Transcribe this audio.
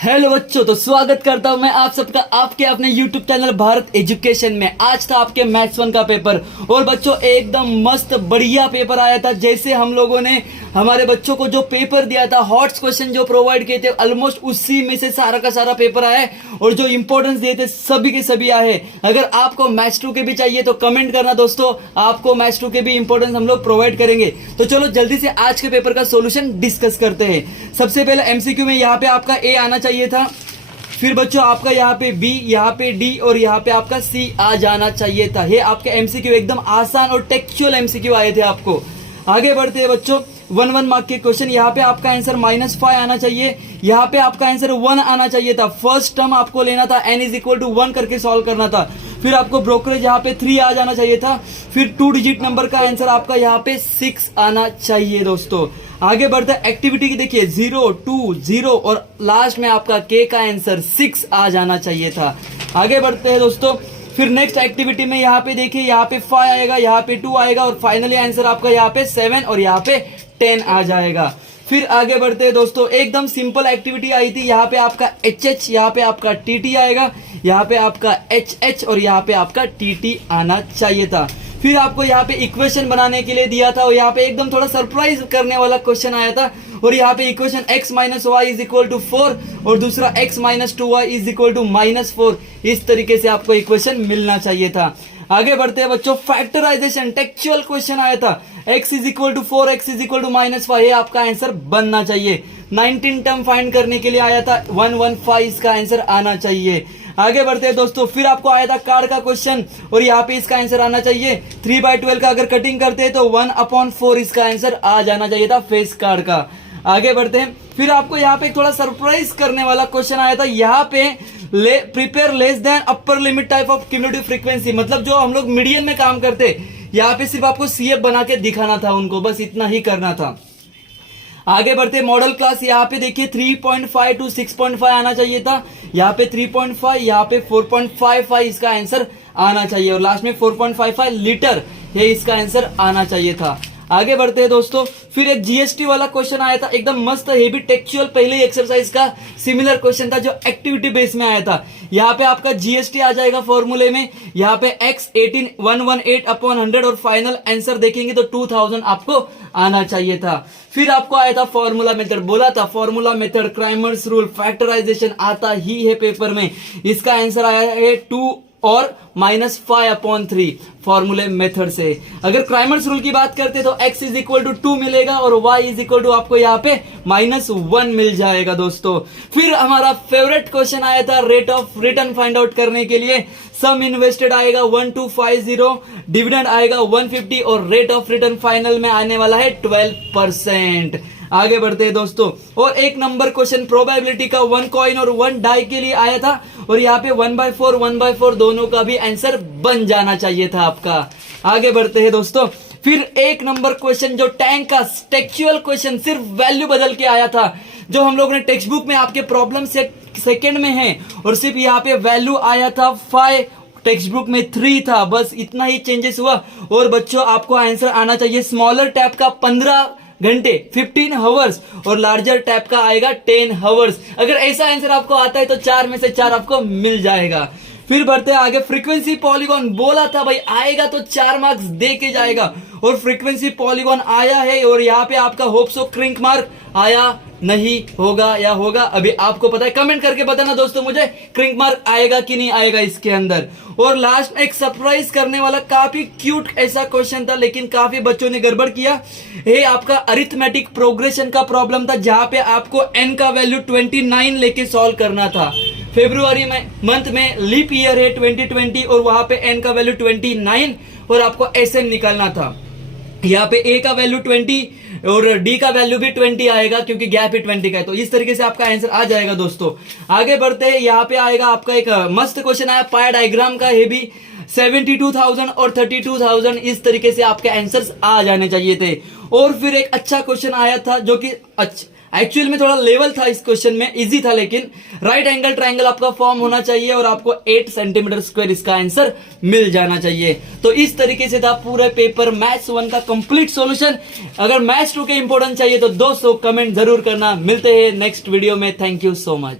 Hello बच्चों, तो स्वागत करता हूं मैं आप सबका आपके अपने यूट्यूब चैनल भारत एजुकेशन में। आज था आपके मैथ्स 1 का पेपर और बच्चों एकदम मस्त बढ़िया पेपर आया था। जैसे हम लोगों ने हमारे बच्चों को जो पेपर दिया था, हॉट्स क्वेश्चन जो प्रोवाइड किए थे, ऑलमोस्ट उसी में से सारा का सारा पेपर आया है और जो इंपॉर्टेंस दिए थे सभी के सभी आए हैं। अगर आपको मैथ्स 2 के भी चाहिए तो कमेंट करना दोस्तों, आपको मैथ्स 2 के भी इंपॉर्टेंस हम लोग प्रोवाइड करेंगे। तो चलो जल्दी से आज के पेपर का सोल्यूशन डिस्कस करते हैं। सबसे पहले एमसीक्यू में यहाँ पे आपका ए आना चाहिए था, फिर बच्चों आपका यहाँ पे बी, यहाँ पे डी और यहाँ पे आपका सी आ जाना चाहिए था। ये आपके एमसीक्यू एकदम आसान और टेक्चुअल एमसीक्यू आए थे आपको। आगे बढ़ते हैं बच्चों, 1 मार्क के क्वेश्चन। यहाँ पे आपका आंसर -5 आना चाहिए, यहाँ पे आपका आंसर 1 आना चाहिए था। फर्स्ट टर्म आपको लेना था, n इज इक्वल टू 1 करके सॉल्व करना था। फिर आपको ब्रोकरेज यहाँ पे 3 आ जाना चाहिए था। फिर 2 डिजिट नंबर का आंसर आपका यहाँ पे 6 आना चाहिए दोस्तों। आगे बढ़ते हैं एक्टिविटी की, देखिए 0, 2, 0 और लास्ट में आपका के का आंसर 6 आ जाना चाहिए था। आगे बढ़ते हैं दोस्तों, फिर नेक्स्ट एक्टिविटी में यहाँ पे देखिए, यहाँ पे 5 आएगा, यहाँ पे 2 आएगा और फाइनली आंसर आपका यहाँ पे 7 और यहाँ पे 10 आ जाएगा। फिर आगे बढ़ते हैं दोस्तों, एकदम सिंपल एक्टिविटी आई थी। यहाँ पे आपका HH, यहाँ पे आपका TT आएगा, यहाँ पे आपका HH और यहाँ पे आपका TT आना चाहिए था। फिर आपको यहाँ पे इक्वेशन बनाने के लिए दिया था और यहाँ पे एकदम थोड़ा सरप्राइज करने वाला क्वेश्चन आया था और यहाँ पे equation x minus Y is equal to 4 और दूसरा x minus 2y is equal to -4, इस तरीके से आपको इक्वेशन मिलना चाहिए था। आगे बढ़ते हैं बच्चों, फैक्टराइजेशन टेक्चुअल क्वेश्चन आया था, x is equal to 4, x is equal to -5, ये आपका आंसर बनना चाहिए। 19 टर्म फाइंड करने के लिए आया था, 115 इसका आंसर आना चाहिए। आगे बढ़ते हैं दोस्तों, फिर आपको आया था कार्ड का क्वेश्चन और यहाँ पे इसका आंसर आना चाहिए 3/12 का अगर कटिंग करते हैं तो 1/4 इसका आंसर आ जाना चाहिए था फेस कार्ड का। आगे बढ़ते हैं, फिर आपको यहाँ पे थोड़ा सरप्राइज करने वाला क्वेश्चन आया था। यहाँ पे prepare less than upper limit type of cumulative frequency, मतलब जो हम लोग मीडियम में काम करते, यहाँ पे सिर्फ आपको CF बना के दिखाना था उनको, बस इतना ही करना था। आगे बढ़ते मॉडल क्लास, यहाँ पे देखिए 3.5 to 6.5 आना चाहिए था, यहाँ पे 3.5, यहाँ पे 4.55 इसका आंसर आना चाहिए और लास्ट में 4.55 लीटर ये इसका आंसर आना चाहिए था। आगे बढ़ते हैं दोस्तों, फिर एक जीएसटी वाला क्वेश्चन आया था, एकदम मस्त हेवी टेक्चुअल पहले एक्सरसाइज का सिमिलर क्वेश्चन था जो एक्टिविटी बेस में आया था। यहाँ पे आपका जीएसटी आ जाएगा फॉर्मूले में, यहाँ पे x 18118/100 और फाइनल आंसर देखेंगे तो 2000 आपको आना चाहिए था। फिर आपको आया था फॉर्मूला मेथड, बोला था फॉर्मूला मेथड, क्राइमर्स रूल, फैक्टराइजेशन आता ही है पेपर में, इसका आंसर आया है 2 और -5/3 फॉर्मूले मेथड से। अगर क्राइमर्स रूल की बात करते तो x इज इक्वल टू 2 मिलेगा और y इज इक्वल टू आपको यहाँ पे -1 मिल जाएगा दोस्तों। फिर हमारा फेवरेट क्वेश्चन आया था rate of return find out करने के लिए, सम इन्वेस्टेड आएगा 1250, डिविडेंड आएगा 150 और रेट ऑफ रिटर्न फाइनल में आने वाला है 12%। आगे बढ़ते हैं दोस्तों, और एक नंबर क्वेश्चन प्रोबेबिलिटी का 1 कॉइन और 1 डाई के लिए आया था और यहाँ पे 1/4 दोनों का भी आंसर बन जाना चाहिए था आपका। आगे बढ़ते हैं दोस्तों, फिर एक नंबर क्वेश्चन जो टैंक का टेक्चुअल क्वेश्चन, सिर्फ वैल्यू बदल के आया था, जो हम लोग ने टेक्स्ट बुक में आपके प्रॉब्लम सेकंड में है और सिर्फ यहाँ पे वैल्यू आया था 5, टेक्स्ट बुक में 3 था, बस इतना ही चेंजेस हुआ। और बच्चों आपको आंसर आना चाहिए स्मॉलर टैप का 15 घंटे 15 आवर्स और लार्जर टैप का आएगा 10 आवर्स। अगर ऐसा आंसर आपको आता है तो 4 में से 4 आपको मिल जाएगा। फिर बढ़ते हैं आगे, फ्रीक्वेंसी पॉलीगॉन बोला था भाई आएगा तो 4 मार्क्स दे के जाएगा और फ्रीक्वेंसी पॉलीगॉन आया है और यहाँ पे आपका होप्स ऑफ क्रिंक मार्क आया नहीं, होगा या होगा अभी आपको पता है, कमेंट करके बताना दोस्तों मुझे क्रिंक मार्क आएगा कि नहीं आएगा इसके अंदर। और लास्ट एक सरप्राइज करने वाला काफी क्यूट ऐसा क्वेश्चन था लेकिन काफी बच्चों ने गड़बड़ किया, ये आपका अरिथमेटिक प्रोग्रेशन का प्रॉब्लम था जहां पे आपको n का वैल्यू 29 लेके सॉल्व करना था। फेब्रुआरी में मंथ में लीप ईयर है 2020 और वहां पे n का वैल्यू 29 और आपको SN निकालना था। यहाँ पे a का वैल्यू 20 और d का वैल्यू भी 20 आएगा क्योंकि गैप ही 20 का है, तो इस तरीके से आपका आंसर आ जाएगा दोस्तों। आगे बढ़ते हैं, यहाँ पे आएगा आपका एक मस्त क्वेश्चन आया पाई डायग्राम का, ये भी 72,000 और 32,000 इस तरीके से आपके आंसर्स आ जाने चाहिए थे। और फिर एक अच्छा क्वेश्चन आया था जो कि एक्चुअल में थोड़ा लेवल था इस क्वेश्चन में, इजी था, लेकिन राइट एंगल ट्रायंगल आपका फॉर्म होना चाहिए और आपको 8 सेंटीमीटर स्क्वायर इसका आंसर मिल जाना चाहिए। तो इस तरीके से था पूरे पेपर मैथ्स 1 का कंप्लीट सॉल्यूशन। अगर मैथ्स 2 के इंपॉर्टेंट चाहिए तो दोस्तों कमेंट जरूर करना। मिलते हैं नेक्स्ट वीडियो में। Thank you so much.